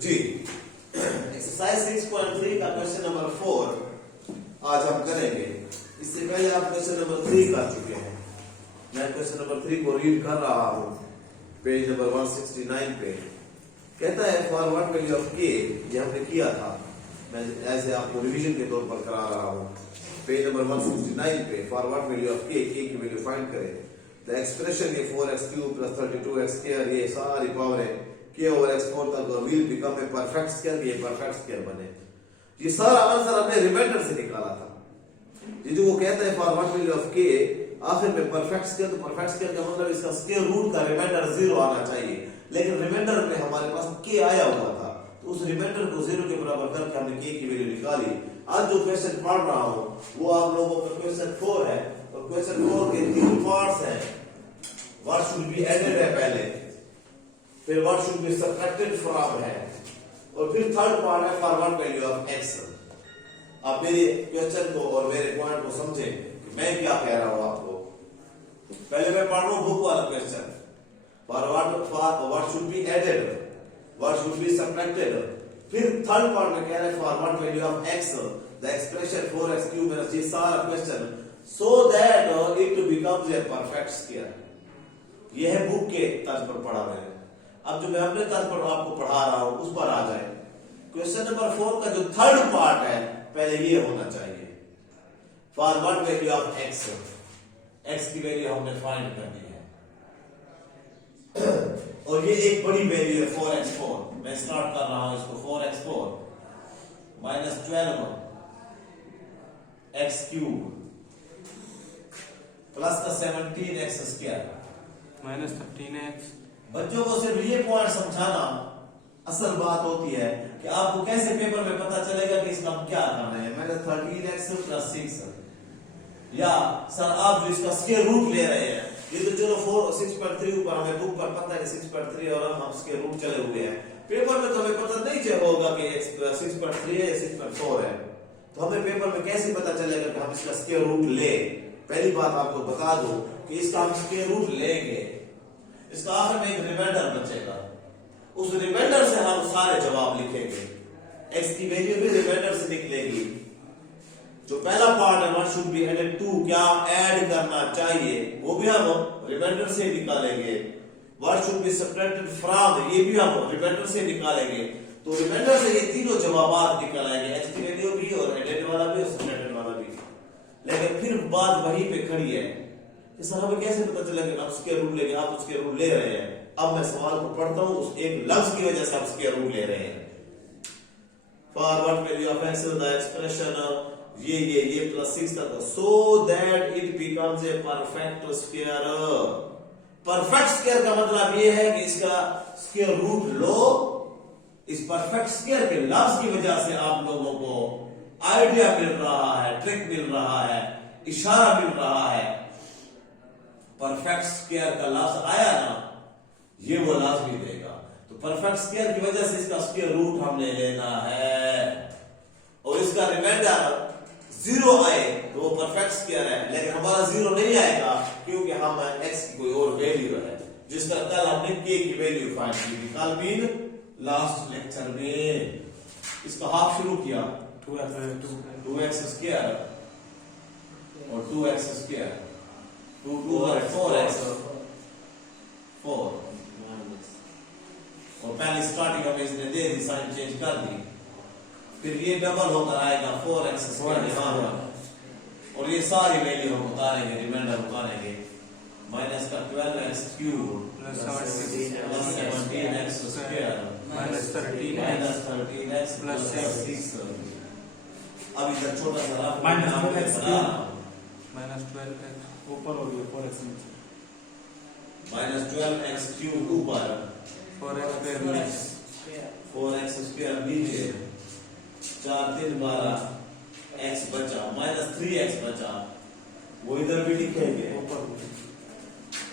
जी exercise 6.3 का question number 4 आज हम करेंगे। इससे पहले आप क्वेश्चन नंबर 3 कर चुके हैं। मैं क्वेश्चन नंबर 3 को रीड कर रहा हूं पेज नंबर 169 पे। कहता है फॉर व्हाट वैल्यू ऑफ के, ये हमने किया था, मैं ऐसे आपको रिवीजन के तौर पर करा रहा हूं। पेज नंबर 169 पे फॉर व्हाट वैल्यू ऑफ के की वैल्यू फाइंड करें। द एक्सप्रेशन ये 4x³ + 32x², ये सारी पावर है k over x4 तक will become a perfect square, ये परफेक्ट स्क्वायर बने। ये सारा आंसर हमने रिमाइंडर से निकाला था। ये जो वो कहता है for what value of k आखिर में परफेक्ट स्क्वायर, तो परफेक्ट स्क्वायर का मतलब इसका स्क्वायर रूट का रिमाइंडर 0 आना चाहिए, लेकिन रिमाइंडर में हमारे पास k आया हुआ था, तो उस रिमाइंडर को 0 के बराबर करके हमने k की वैल्यू निकाली। आज जो क्वेश्चन पढ़ रहा हूं वो आप लोगों का क्वेश्चन 4 है, और क्वेश्चन 4 के 3 पार्ट्स हैं। व्हाट शुड बी एडेड है पहले, फिर what should be subtracted from है, और फिर थर्ड पार्ट है for what value of x। आप मेरे क्वेश्चन को और मेरे पॉइंट को समझें कि मैं क्या कह रहा हूं आपको। पहले मैं पढ़ रहा हूं बुक वाला question, for what should be added, what should be subtracted, फिर थर्ड पार्ट में कह रहा है for what value of x, the expression 4x³ ये सारा question so that it becomes a perfect square. ये है बुक के तर्ज पर पढ़ा मैंने। अब जो मैं अपने तर्ज पर आपको पढ़ा रहा हूं उस पर आ जाए। क्वेश्चन नंबर 4 का जो थर्ड पार्ट है पहले ये होना चाहिए, for what value of x, x की वैल्यू हमने फाइंड करनी है, और ये एक बड़ी वैल्यू है 4x4। मैं स्टार्ट कर रहा हूं इसको 4x4 माइनस 12x³ प्लस का 17x² माइनस 13x। बच्चों को सिर्फ ये पॉइंट समझाना असल बात होती है कि आपको कैसे पेपर में पता चलेगा कि इसका क्या करना है। माइनस 13x + 6, या सर आप जो इसका स्क्वायर रूट ले रहे हैं, ये तो चलो 6.3 ऊपर हमें बुक पर पता है 6.3 और हम स्क्वायर रूट चले हुए हैं। पेपर में तो हमें पता नहीं चल होगा कि 6.3 है या 6.4 है, तो हमें पेपर में कैसे पता चलेगा कि हम इसका स्क्वायर रूट ले। पहली बात आपको बता दो कि इसका हम स्क्वायर रूट लेंगे, इसका आखिर में एक रिमाइंडर बचेगा, उस रिमाइंडर से हम सारे जवाब लिखेंगे। x की वैल्यू भी रिमाइंडर से निकलेगी। जो पहला पार्ट है what should be added to, क्या ऐड करना चाहिए, वो भी हम रिमाइंडर से निकालेंगे। What should be subtracted from, ये भी हम रिमाइंडर से निकालेंगे। तो रिमाइंडर से ये तीनों जवाब निकल आएंगे, x की वैल्यू भी और एडेड वाला भी और सबट्रैक्टेड वाला भी। लेकिन फिर बात वहीं पे खड़ी है कि सर हमें कैसे पता चलेगा आप स्क्वायर रूट लेंगे, आप स्क्वायर रूट ले रहे हैं। अब मैं सवाल को पढ़ता हूं, उस एक लफ्ज की वजह से आप स्क्वायर रूट ले रहे हैं। For what value of x, the expression ये +6 तक, सो that it becomes a perfect square. Perfect square का मतलब ये है कि इसका स्क्वायर रूट लो। इस परफेक्ट स्क्वायर के लफ्ज की वजह से आप लोगों को आइडिया मिल रहा है, ट्रिक मिल रहा है, इशारा मिल रहा है। परफेक्ट स्क्वायर का लफ्ज आया ना, ये वो लफ्ज भी देगा। तो परफेक्ट स्क्वायर की वजह से इसका स्क्वायर रूट हमने लेना है, और इसका रिमाइंडर 0 आए तो वो परफेक्ट स्क्वायर है, लेकिन हमारा 0 नहीं आएगा क्योंकि हम x की कोई और वैल्यू है, जिसका कल हमने k की वैल्यू फाइंड की थी। कल भी लास्ट लेक्चर में इसका हाफ शुरू किया 2x² और 2x², 2 और 4x 4, और पहले स्टार्टिंग में इसने दे दी, साइन चेंज कर दी, फिर ये डबल होकर आएगा 4x² यहाँ, और ये सारी वैल्यू हम उतारेंगे, रिमाइंडर उतारेंगे। माइनस का 12x³ plus 17x² minus 13x plus 6। अब इधर छोटा सा माइनस 12x ऊपर हो गया 4x नीचे, माइनस 12x³ ऊपर 4x² नीचे, 4 3 12 x बचा, माइनस 3x बचा, वो इधर भी लिखेंगे ऊपर,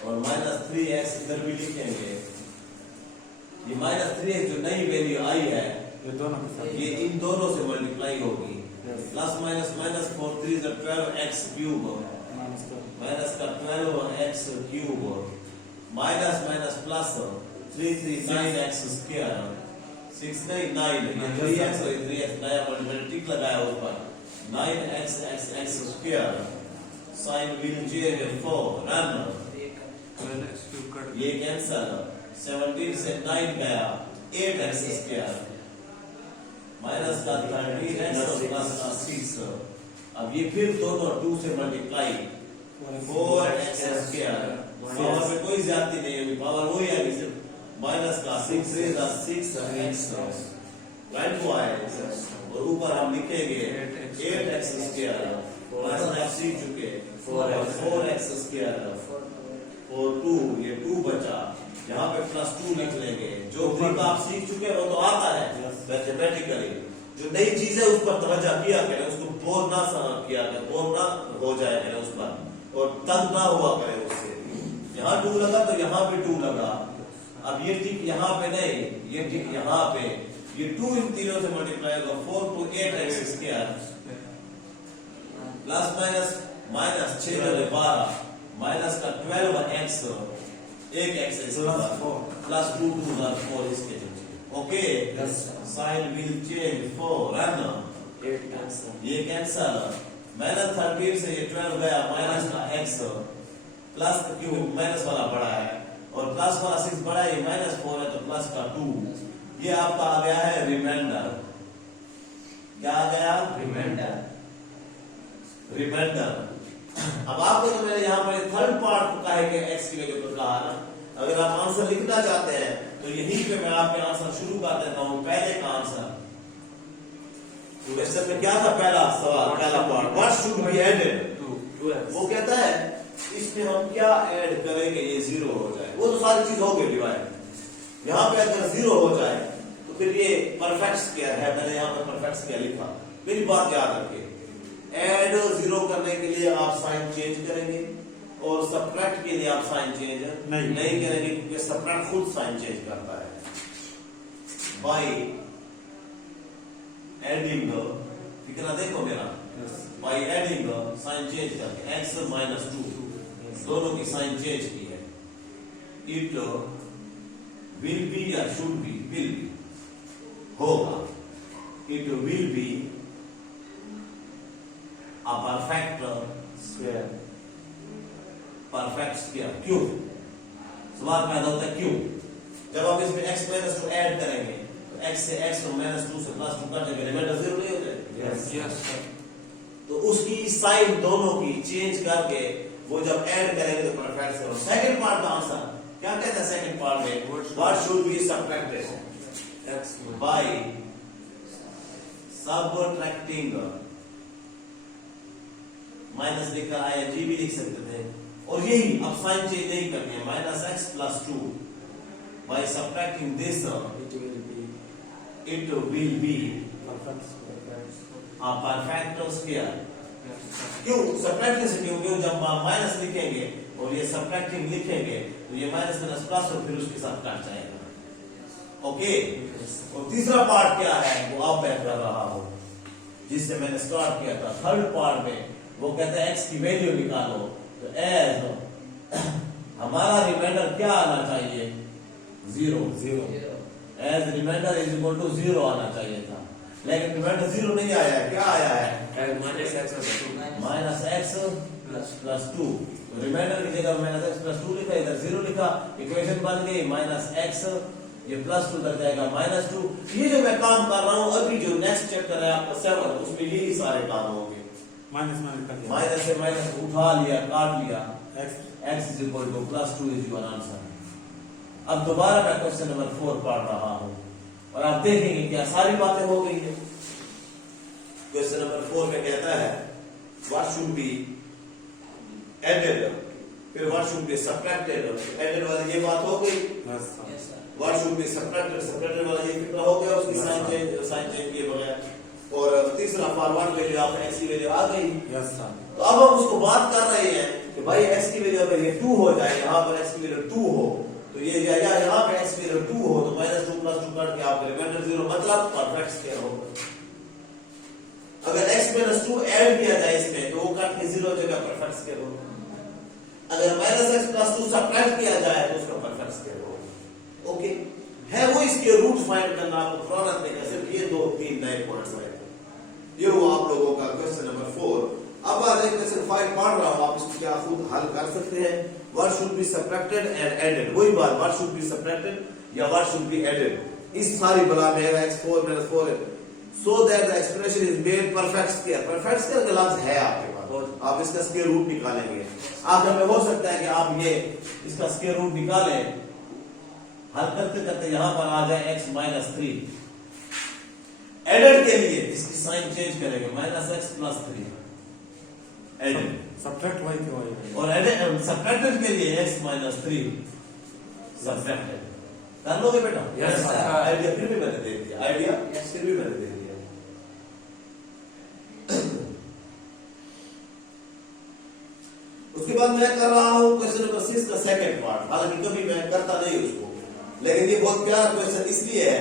और माइनस 3x इधर भी लिखेंगे। ये माइनस 3x जो नई वैल्यू आई है ये इन दोनों से मल्टीप्लाई होगी। Plus minus minus 4 3 12x³ minus का 12x³ minus minus plus 3 3 9x² 6 नहीं 9 ये 3x और 3x नया मैंने टिक लगाया उस पर 9x x x square sine will change 4 run 12x cube cut ये कैंसल 17 से 9 गया 8x स्क्वायर माइनस का 13x और प्लस का 6 अब ये फिर दोनों 2 से मल्टीप्लाई 4x स्क्वायर पावर में कोई ज्यादती नहीं होगी पावर वही आएगी सिर्फ माइनस का 6 से 6x राइट को आएगा और ऊपर हम लिखेंगे 8x स्क्वायर प्लस आप सीख चुके 4x स्क्वायर और 2 ये 2 बचा यहाँ पे प्लस 2 लिख लेंगे जो ट्रिक आप सीख चुके हैं वो तो आता है मैथमेटिकली जो नई चीज है उस पर तवज्जो किया करें उसको बोर ना किया करें बोर ना हो जाए करें उस पर और तंग ना हुआ करें उससे यहाँ 2 लगा तो यहाँ पे 2 लगा अब ये टिक यहाँ पे नहीं ये टिक यहाँ पे ये 2 इन तीनों से मल्टीप्लाई होगा 4 to 8x square plus minus minus 6 वाले 12 माइनस का 12x एक x प्लस 2 2 4 इसके ओके साइन विल चेंज 4 रन 8x ये कैंसल माइनस 13 से ये 12 गया माइनस का x प्लस क्यों माइनस वाला बड़ा है और प्लस वाला 6 बड़ा है माइनस 4 है तो प्लस का 2 ये आपका आ गया है रिमाइंडर क्या आ गया रिमाइंडर रिमाइंडर अब आपको तो मैंने यहाँ पर थर्ड पार्ट को कहा कि x की वैल्यू को कहा ना अगर आप आंसर लिखना चाहते हैं तो यहीं पे मैं आपके आंसर शुरू कर देता हूँ पहले का आंसर क्वेश्चन में क्या था पहला सवाल पहला part what should be added 2x वो कहता है इसमें हम क्या ऐड करेंगे ये 0 हो जाए वो तो सारी चीज हो गई डिवाइड यहाँ पे अगर 0 हो जाए तो फिर ये परफेक्ट स्क्वायर है मैंने यहाँ पर परफेक्ट स्क्वायर लिखा मेरी बात याद रखिए ऐड 0 करने के लिए आप साइन चेंज करेंगे और सबट्रैक्ट के लिए आप साइन चेंज नहीं करेंगे क्योंकि सबट्रैक्ट खुद साइन चेंज करता है बाय एडिंग फिक्र देखो मेरा बाय एडिंग साइन चेंज करके x माइनस 2 दोनों की साइन चेंज की है इट विल बी या शुड बी विल बी होगा it will be a perfect square perfect square क्यों सवाल पैदा होता है क्यों जब आप इसमें x माइनस 2 ऐड करेंगे तो x से x और माइनस 2 से प्लस 2 कर देंगे रिमाइंडर 0 नहीं हो जाएगा यस तो उसकी साइन दोनों की चेंज करके वो जब ऐड करेंगे तो परफेक्ट करो सेकंड पार्ट का आंसर क्या कहता है सेकंड पार्ट में what should be subtracted x by subtracting minus लिखा आईएनजी भी लिख सकते थे और यही अब साइन चेंज नहीं करनी है minus x plus 2 by subtracting this it will be it will be perfect a perfect square क्यों सबट्रैक्टिंग से क्यों जब आप माइनस लिखेंगे और ये सबट्रैक्टिंग लिखेंगे तो ये माइनस माइनस प्लस और फिर उसके साथ काट जाएगा ओके और तीसरा पार्ट क्या है वो अब मैं कर रहा हूं जिससे मैंने स्टार्ट किया था थर्ड पार्ट में वो कहता है x की वैल्यू निकालो तो एज हमारा रिमाइंडर क्या आना चाहिए 0 as reminder is equal to 0 आना चाहिए था लेकिन रिमाइंडर 0 नहीं आया है क्या आया है minus x minus x plus 2 reminder की जगह माइनस एक्स प्लस 2 लिखा इधर 0 लिखा इक्वेशन बन गई माइनस एक्स ये प्लस 2 लग जाएगा माइनस 2 ये जो मैं काम कर रहा हूं अभी जो नेक्स्ट चैप्टर है आपका 7 उसमें यही सारे काम होंगे माइनस से माइनस उठा लिया काट लिया x is equal two plus 2 is your answer अब दोबारा मैं क्वेश्चन नंबर 4 पढ़ रहा हूं और आप देखेंगे क्या सारी बातें हो गई है क्वेश्चन नंबर 4 में कहता है व्हाट शुड बी एडेड फिर what should be subtracted added वाली ये बात हो गई व्हाट शुड बी सबट्रैक्टेड वाला ये फिक्र हो गया उसकी साइन चेंज किए बगैर और तीसरा फॉरवर्ड वैल्यू आप x की वैल्यू आ गई तो अब हम उसको बात कर रहे हैं कि भाई x की वैल्यू अगर ये 2 हो जाए यहाँ पर x की वैल्यू 2 हो तो ये या यहाँ पे x की वैल्यू 2 हो तो माइनस 2 प्लस 2 काट के आपका रिमाइंडर 0 मतलब परफेक्ट स्क्वायर होगा अगर x माइनस 2 ऐड किया जाए इसमें तो वो काट के 0 जगह परफेक्ट स्क्वायर होगा अगर माइनस x प्लस 2 सबट्रैक्ट किया जाए तो उसका परफेक्ट स्क्वायर होगा ओके है वो इसके रूट फाइंड करना आपको पुराना तरीका सिर्फ ये 2-3 नए पॉइंट्स आए थे। ये हुआ आप लोगों का क्वेश्चन नंबर 4। अब आ जाए क्वेश्चन 5 पढ़ रहा हूं, आप इसको क्या खुद हल कर सकते हैं। What should be subtracted and added, वही बात, व्हाट शुड बी सबट्रैक्टेड या व्हाट शुड बी एडेड। इस सारी बला में x4 - 4 so that the expression is made perfect square. Perfect square का लफ्ज है आपके पास, आप इसका स्क्वायर रूट निकालेंगे। आखिर में हो सकता है कि आप ये इसका स्क्वायर रूट निकालें, हल करते करते यहां पर आ जाए x - 3। एडेड के लिए इसकी साइन चेंज करेंगे, -x + 3 एडेड, सब्ट्रैक्ट y के y और एडेड सबट्रैक्टेड के लिए x - 3 सबट्रैक्टेड। कर लोगे बेटा? Yes, sir. आइडिया फिर भी मैंने दे दिया, आइडिया फिर भी मैंने दे दिया। उसके बाद मैं कर रहा हूं क्वेश्चन नंबर 6 का सेकंड पार्ट। हालांकि कभी मैं करता नहीं उसको, लेकिन ये बहुत प्यारा क्वेश्चन इसलिए है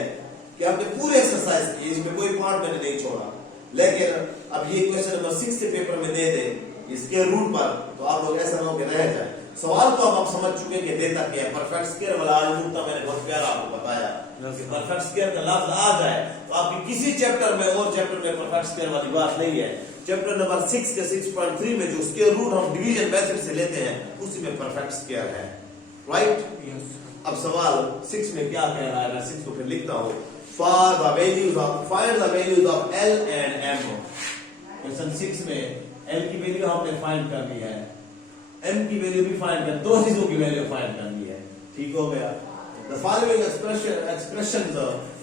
कि आपने पूरे एक्सरसाइज की, इसमें कोई पार्ट मैंने नहीं छोड़ा। लेकिन अब ये क्वेश्चन नंबर 6 के पेपर में दे दे इसके रूट पर, तो आप लोग ऐसा ना हो कि रह जाए। सवाल तो आप समझ चुके कि देता क्या है। परफेक्ट स्क्वायर वाला आज नुकता मैंने बहुत प्यारा आपको बताया कि परफेक्ट स्क्वायर का लफ्ज आ जाए तो आपकी किसी चैप्टर में और चैप्टर में परफेक्ट स्क्वायर वाली बात नहीं है। चैप्टर नंबर 6 के 6.3 में जो स्क्वायर रूट हम डिवीजन मेथड से लेते हैं उसी में परफेक्ट स्क्वायर है, राइट? अब सवाल 6 में क्या कह रहा है, मैं 6 को फिर लिखता हूं। Find the values of L and M। Question 6 में L की वैल्यू हमने फाइंड कर ली है, M की वैल्यू भी फाइंड कर, दो चीजों की वैल्यू फाइंड करनी है। ठीक हो गया? The following expressions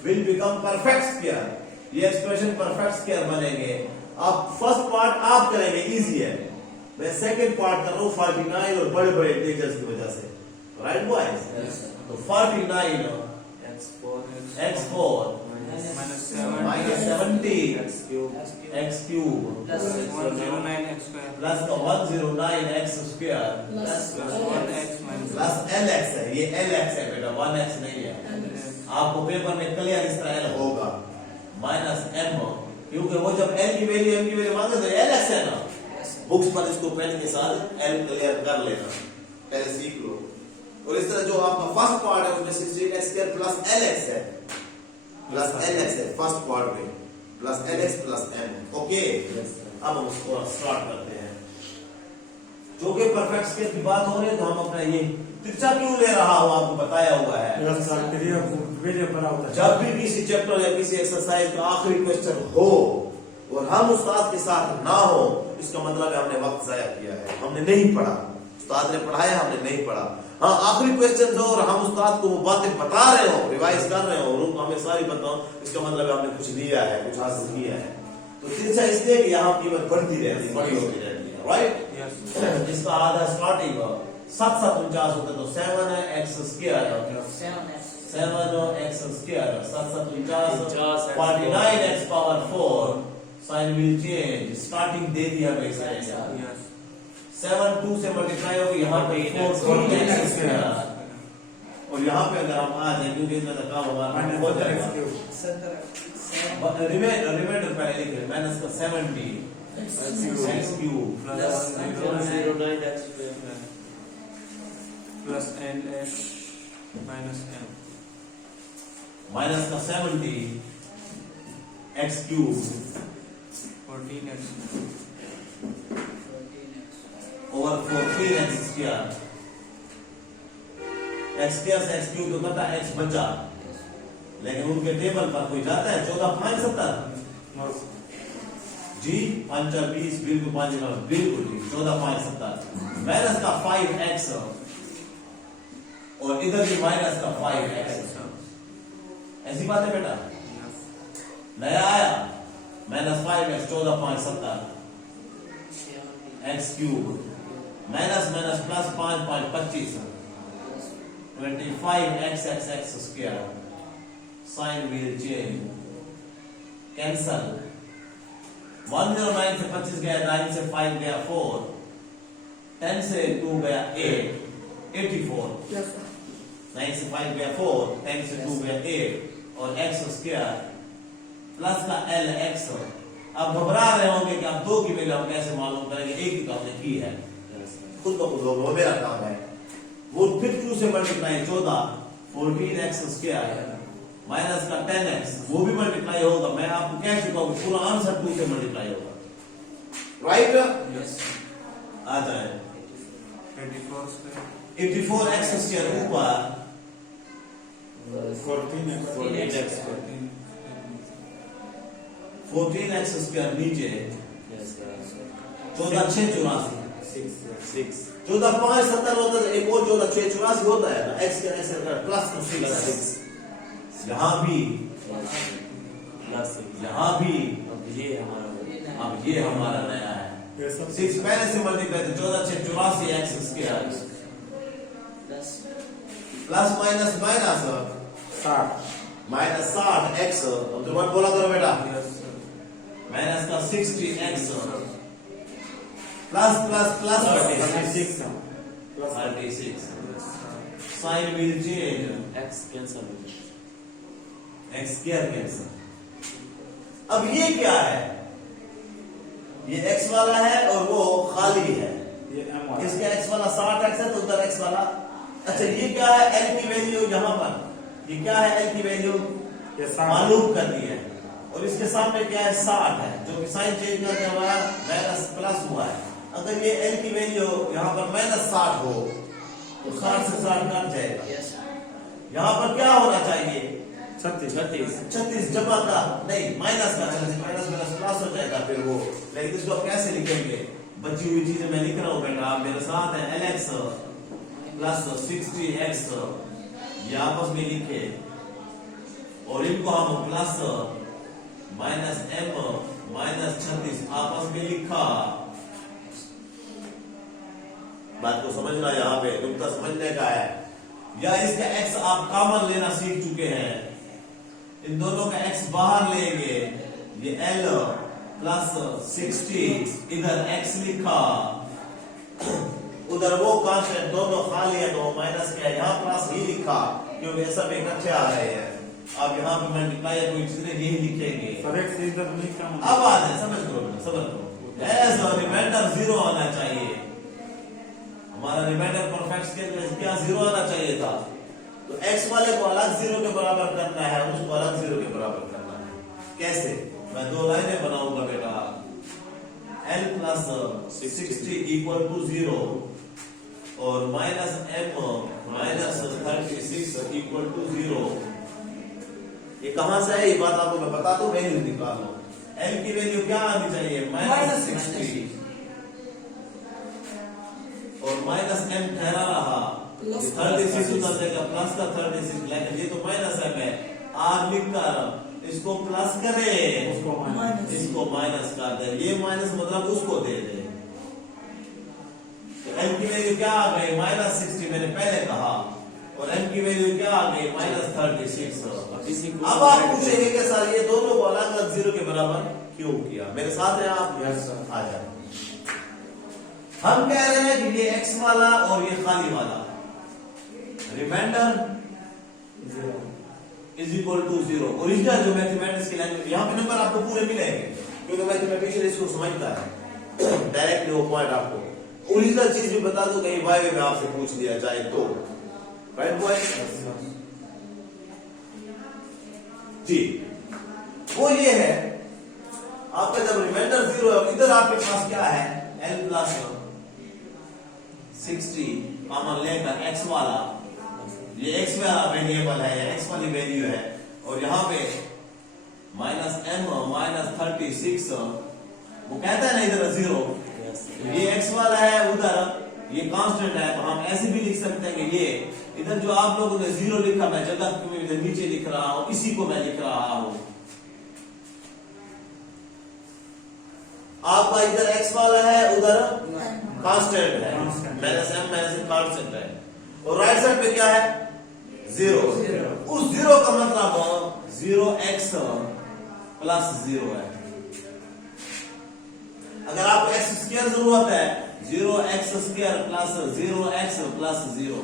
will become perfect square। ये एक्सप्रेशन परफेक्ट स्क्वायर बनेंगे। आप फर्स्ट पार्ट आप करेंगे, इजी है। मैं सेकंड पार्ट कर रहा हूं 49 और बड़े बड़े इंटीजर्स की वजह से, राइट बॉयज? तो 49 x4 -70 x cube plus 109x square plus 109x square plus lx है। ये lx है बेटा, 1x नहीं है। आपको पेपर में क्लियर इस तरह L होगा माइनस m, क्योंकि वो जब L की वैल्यू m की वैल्यू मांगे तो lx है ना। बुक्स पर इसको पेन के साथ L क्लियर कर लेना, पहले सीख लो। और इस तरह जो आपका फर्स्ट पार्ट है उसमें 16x स्क्वायर प्लस lx है, प्लस lx है फर्स्ट पार्ट में, plus lx plus m। Okay, अब हम उसको स्टार्ट करते हैं। जो कि परफेक्ट स्क्वायर की बात हो रही है तो हम अपना ये तिरछा क्यों ले रहा हूं आपको बताया हुआ है। जब भी किसी चैप्टर या किसी एक्सरसाइज का आखिरी क्वेश्चन हो और हम उस्ताद के साथ ना हो, इसका मतलब है हमने वक्त जाया किया है, हमने नहीं पढ़ा। उस्ताद ने पढ़ाया, हमने नहीं पढ़ा। हाँ, आखिरी क्वेश्चन हो और हम उस्ताद को वो बातें बता रहे हो, रिवाइज कर रहे हो, रूम हमें सारी बताओ, इसका मतलब है हमने कुछ लिया है, कुछ हासिल किया है। तो तिरछा इसलिए कि यहाँ कीमत बढ़ती रहती है, बड़ी होती रहती है, राइट? इसका आधा स्टार्टिंग 7-7-49 होता है तो 7x square 7x square 7-7-49 49x power 4 sign will change. Starting दे दिया हमें इसने 7 2 से मल्टीप्लाई होगी, यहाँ पे 14x स्क्वायर, और यहाँ पे अगर हम आ जाए क्योंकि इसमें काम हमारा हो जाएगा। रिमाइंडर पहले लिख रहे माइनस का 70 x cube plus 109x square plus lx minus m minus का 70 x cube 14x over 14x square. x square से x क्यूब तो करता है x बचा, लेकिन उनके टेबल पर कोई जाता है 14.70 जी 5-20 बिल्कुल 5 बिल्कुल जी 14.70 माइनस का 5x और इधर भी माइनस का 5x। ऐसी बात है बेटा, नया आया minus 5x 14.70 x cube minus minus plus 5.25 25x square sine will change cancel 109 से 25 गया, 9 से 5 गया 4, 10 से 2 गया 8 84, 9 से 5 गया 4, 10 से 2 गया 8 और x स्क्वायर प्लस का lx। अब घबरा रहे होंगे कि अब 2 की वैल्यू हम कैसे मालूम करेंगे, एक ही तो हमने की है, खुद को खुद लोग वो मेरा काम है। वो फिर 2 से मल्टीप्लाई 14 14x स्क्वायर माइनस का 10x वो भी मल्टीप्लाई होगा। मैं आपको क्या चुकाऊंगा, पूरा आंसर 2 से मल्टीप्लाई होगा, राइट? यस आ जाए 24 स्क्वायर 84x स्क्वायर ऊपर 14x square. 14x स्क्वायर नीचे Yes, sir. 14 6 84 6. 14 5 70 होता है, एक और 14 6 84 होता है ना, x का x का प्लस का 6 यहाँ भी Plus 6. यहाँ भी अब ये हमारा अब ये हमारा नया है 6 पहले से मल्टीप्लाई तो 14 6 84 x square plus minus minus 60. Minus 60 x अब तो मत बोला करो बेटा, यस माइनस का 60x plus plus plus 36. 36 sign will change, X cancel. x square cancel. अब ये क्या है, ये x वाला है और वो खाली है, ये M वाला. इसका x वाला 60x है तो उधर x वाला, अच्छा ये क्या है, l की वैल्यू यहाँ पर, ये क्या है l की वैल्यू ये 60. मालूम करनी है, और इसके सामने क्या है 60 है, जो कि साइन चेंज करके हमारा माइनस प्लस हुआ है। अगर ये l की वैल्यू यहाँ पर माइनस 60 हो तो 60 से 60 कट जाएगा, यहाँ पर क्या होना चाहिए 36 जमा का नहीं माइनस का, माइनस माइनस प्लस हो जाएगा फिर वो, लेकिन इसको आप कैसे लिखेंगे, बची हुई चीजें मैं लिख रहा हूँ बेटा, आप मेरे साथ है, lx प्लस 60x ये आपस में लिखे और इनको हम प्लस माइनस m माइनस 36 आपस में लिखा। बात को समझना, यहाँ पे नुकता समझने का है, या इसका x आप कॉमन लेना सीख चुके हैं, इन दोनों का x बाहर लेंगे, ये l प्लस 60 इधर x लिखा, उधर वो कांस्टेंट दोनों खाली है तो माइनस क्या है, यहाँ प्लस ही लिखा क्योंकि सब इकट्ठे आ रहे हैं। अब यहाँ पे मल्टीप्लाई कोई चीजें यही लिखेंगे। अब आ जाए, समझ करो एज रिमाइंडर 0 आना चाहिए, हमारा रिमाइंडर परफेक्ट क्या 0 आना चाहिए था, तो x वाले को अलग 0 के बराबर करना है, उसको अलग 0 के बराबर करना है। कैसे, मैं 2 लाइनें बनाऊंगा बेटा, l प्लस 60 इक्वल टू 0 और minus m minus 36 equal to 0। ये कहां से है, ये बात आपको मैं बता दूं, वैल्यू निकाल लो। l की वैल्यू क्या आनी चाहिए, माइनस 60 और माइनस m ठहरा रहा, 36 उधर जाएगा प्लस का 36, लेकिन ये तो माइनस m है, r लिखकर इसको प्लस करे, इसको माइनस कर दे, ये माइनस मतलब उसको दे दे, तो m की वैल्यू क्या आ गई माइनस 60 मैंने पहले कहा, और m की वैल्यू क्या आ गई माइनस 36। अब आप पूछेंगे कि सर ये दोनों को अलग अलग 0 के बराबर क्यों किया, मेरे साथ हैं आप? Yes, sir. आ जाए, हम कह रहे हैं कि ये x वाला और ये खाली वाला reminder is equal to 0। Original जो मैथमेटिक्स की लैंग्वेज, यहाँ पे नंबर आपको पूरे मिलेंगे क्योंकि मैथमेटिशियन इसको समझता है डायरेक्टली वो पॉइंट आपको। ओरिजिनल चीज भी बता दो, कहीं वाई में आपसे पूछ लिया जाए तो, राइट बॉय जी। वो ये है आपका जब रिमाइंडर 0 है, इधर आपके पास क्या है l प्लस 60 कॉमन लेकर x वाला, ये x वाला वेरिएबल है, x वाली वैल्यू है, और यहाँ पे माइनस m माइनस 36 वो कहता है ना इधर 0, ये x वाला है, उधर ये कांस्टेंट है, तो हम ऐसे भी लिख सकते हैं कि ये इधर जो आप लोगों ने 0 लिखा, मैं जगह में इधर नीचे लिख रहा हूं, इसी को मैं लिख रहा हूं। आपका इधर x वाला है, उधर कांस्टेंट है, माइनस m माइनस कांस्टेंट है, और राइट साइड पे क्या है 0। उस 0 का मतलब 0x प्लस 0 है। अगर आपको x स्क्वायर जरूरत है, 0x square plus 0x plus 0,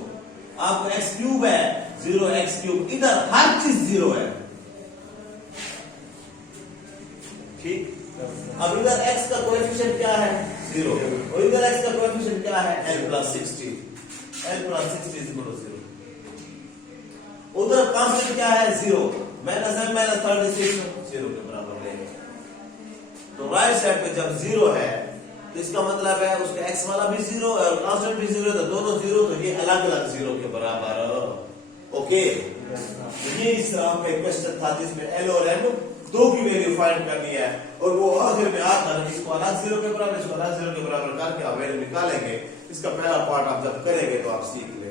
आपको x क्यूब है 0x क्यूब, इधर हर चीज 0 है, ठीक। अब इधर x का कोएफिशिएंट क्या है 0, और इधर x का कोएफिशिएंट क्या है l plus 60, l plus 60 is equal to 0। उधर कांस्टेंट क्या है 0, माइनस m माइनस 36 0 के बराबर लेंगे। तो राइट साइड पे जब 0 है तो इसका मतलब है उसका x वाला भी 0 है और कांस्टेंट भी 0 है, तो दोनों 0, तो ये अलग अलग 0 के बराबर। ओके, ये इस तरह पे क्वेश्चन था जिसमें L और M दो की वैल्यू फाइंड करनी है और वो आखिर में आकर इसको अलग 0 के बराबर, इसको अलग 0 के बराबर करके आप वैल्यू निकालेंगे। इसका पहला पार्ट आप जब करेंगे तो आप सीख लेंगे।